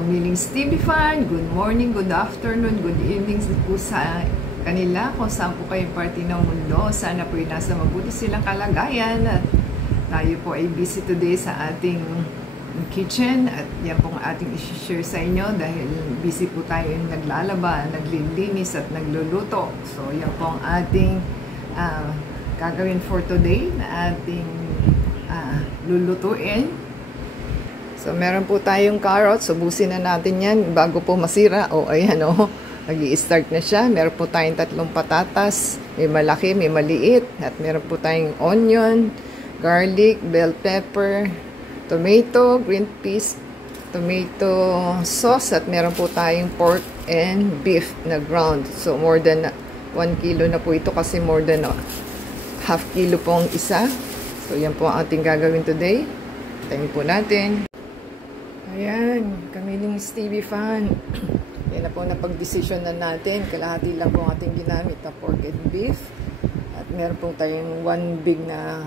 Kamiling's TV fan, good morning, good afternoon, good evening po sa kanila kung saan po kayong party ng mundo. Sana po ay nasa mabuti silang kalagayan at tayo po ay busy today sa ating kitchen at yan pong ating i-share sa inyo dahil busy po tayo yung naglalaba, naglilinis at nagluluto. So yan po ang ating gagawin for today na ating lulutuin. So, meron po tayong carrots. Ubusin na natin yan bago po masira. O, ayan o. Nag-i-start na siya. Meron po tayong 3 patatas. May malaki, may maliit. At meron po tayong onion, garlic, bell pepper, tomato, green peas, tomato sauce. At meron po tayong pork and beef na ground. So, more than 1 kilo na po ito kasi more than half kilo po ang isa. So, yan po ang ating gagawin today. Tayo po natin. Ayan, Kamiling's TV fan. Yan na po na pag-decision na natin. Kalahati lang po ang ating ginamit na pork and beef. At meron po tayong 1 big na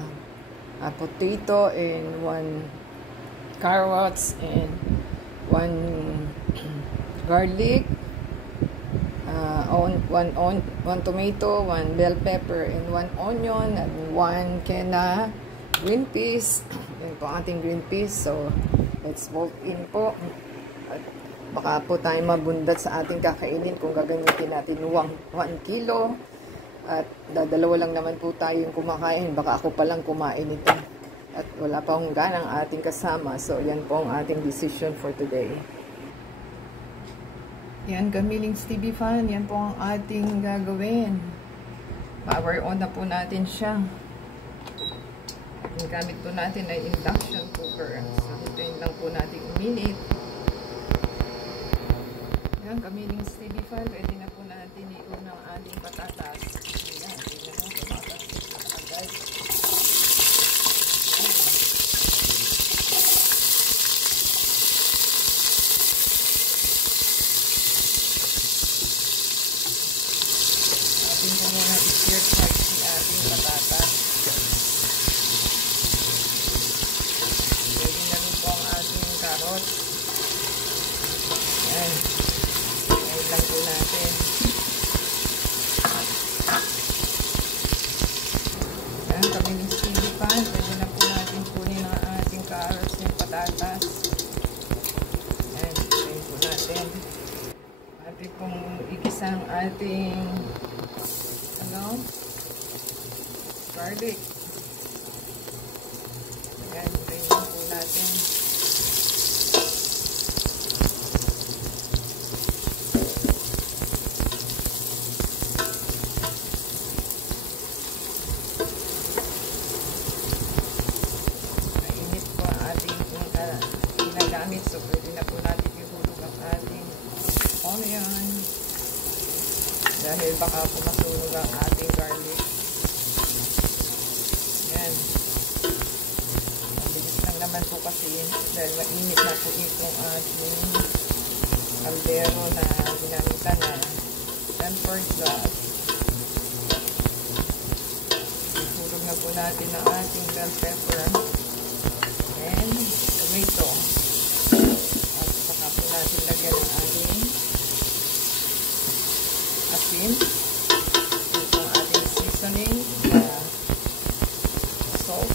potato and 1 carrots and 1 garlic, 1 tomato, 1 bell pepper and 1 onion and 1 can na green peas. Yan po ang ating green peas. So, let's vote in po. At baka po tayo mabundat sa ating kakainin kung gagamitin natin 1 kilo. At dalawa lang naman po tayong kumakain. Baka ako palang kumain ito. At wala pa akong ganang ating kasama. So, yan po ang ating decision for today. Yan, Kamiling's TV fan. Yan po ang ating gagawin. Power on na po natin siya. Ang gamit po natin ay induction cooker. So, hintayin lang po natin uminit. Ayan, Kamiling's TV fan. Pwede na po natin i-on ang ating patatas. Ayan, tingnan mo, patatas na agad. Atin po muna i-stir fry si ating patatas. Carrots. Ayan. Ayan lang po natin. Ayan, Kamiling's TV fan. Pwede na po natin kunin ang ating carrots ng patatas. Ayan. Ayan po natin. Atin pong igisa ang ating garlic. Ayan. Ayan lang po natin. So, pwede na po natin ihulog ang ating onion dahil baka po masunog ang ating garlic. Yan. Mabilis lang naman po kasi dahil mainit na po itong ating kaldero na ginamitan na tempered gas. Ihulog na po natin ang ating bell pepper and tomato. Natin lagyan ng ating asin. Ito ang ating seasoning, salt.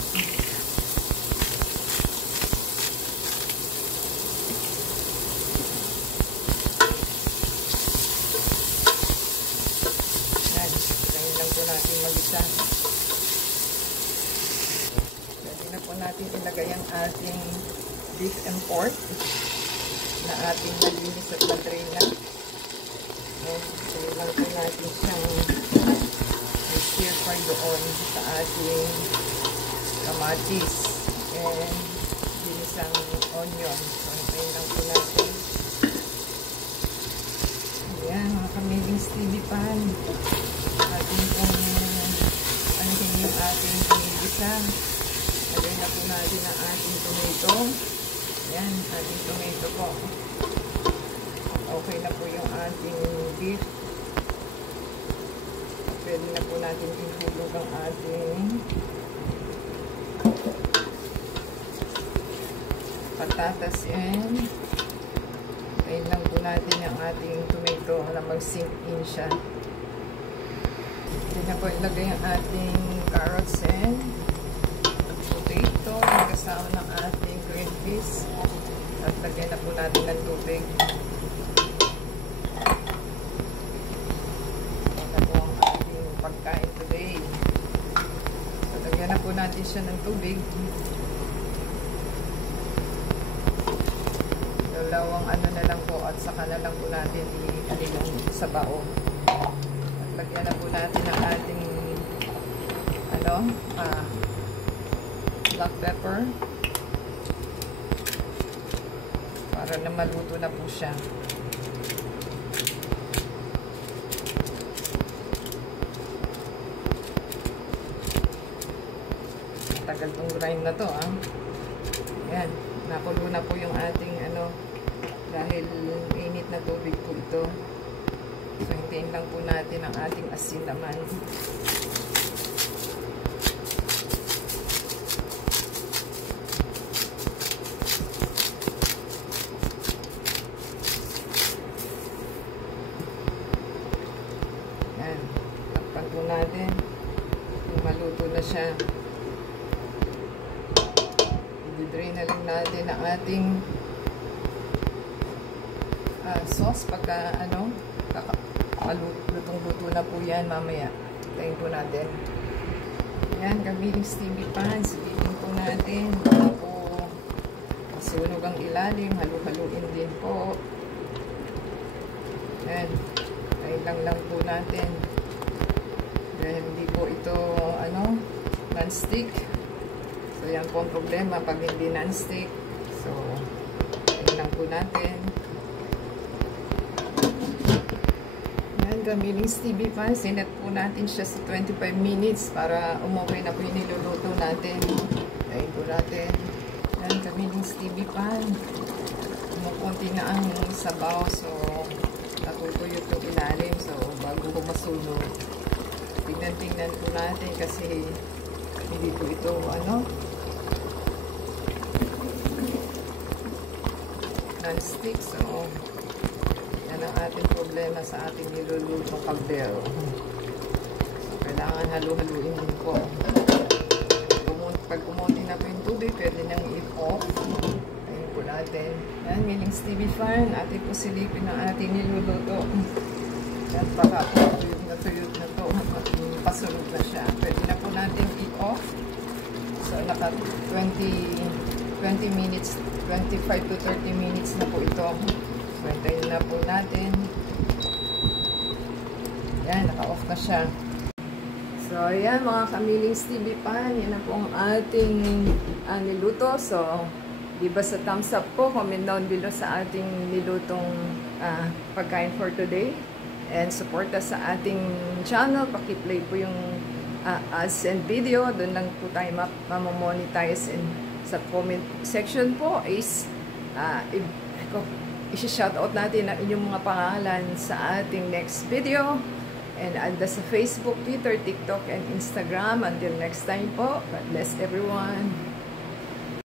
Yan. Ngayon lang po natin mag-isa. Pwede na po natin ilagay ang ating beef and pork na ating nalinis at na-drain na. So, lang po natin siyang i-stir fry doon sa ating kamatis and ginisang onion. So, hintayin lang po natin. Ayan, mga Kamiling's TV fan. Ating pong anihin yung ating pinigisa. Lagay na po natin ang ating tomato. Ayan, ating tomato po. Okay na po yung ating beef. Pwede na po natin ihulog ang ating patatas and Tayin lang po natin ang ating tomato na mag-sink in siya. Hindi na po ilagay ang ating carrots and potato. Kasama ng ating green peas. At lagyan na po natin ng tubig. Ito po ang ating pagkain today. So, lagyan na po natin siya ng tubig. Dalawang ano na lang po at saka na lang po natin i-alilang sa bao. At lagyan na po natin ang ating black pepper para na maluto na po siya. Tagal tong grind na to, ah. Ayan, nakulo na po yung ating dahil init na tubig po ito. So, hintayin lang po natin ang ating asin naman. Ayan, takpan po natin. Kung maluto na siya. I-drain na lang natin ang ating sauce pagka lutong-luto na po yan mamaya. Tayin po natin. Ayan, gamitin steamy pan. Silipin po natin. Para po masunog ang ilalim. Halu-haluin din po. Ayan. Tayin lang po natin. Dahil hindi po ito non-stick. So, yan po ang problema pag hindi non-stick. So, tayin lang po natin. Gamiling stevie pan, sinet po natin siya sa 25 minutes para umuwi na po yung niluluto natin. Tayin po natin. Yan, gamiling stevie pan. Kumukunti na ang sabaw, so natutuyot yung ilalim, so bago ko masunog. Tingnan po natin kasi hindi po ito non-stick, so yan ang ating problema sa ating nilulutong kaldero. So, kailangan halu-haluin din po. Pag kumunti na po yung tubig, pwede nang i-off. Ayun po natin. Yan, miling stevie pan. Ating po silipin ang ating niluluto. Yan, baka po tuyot na to. Pasunod na siya. Pwede na po natin i-off. So, naka 20 minutes, 25 to 30 minutes na po ito. So, hintayin na po natin. Yan, naka-off na siya. So, ayan mga kamiling stevie pan. Yan na po ang ating niluto. So, di ba sa thumbs up po, comment down below sa ating nilutong pagkain for today. And support us sa ating channel. Paki-play po yung ads and video. Doon lang po tayo mamamonetize. And sa comment section po is i-shoutout natin ang inyong mga pangalan sa ating next video. And add sa Facebook, Twitter, TikTok, and Instagram. Until next time po, God bless everyone.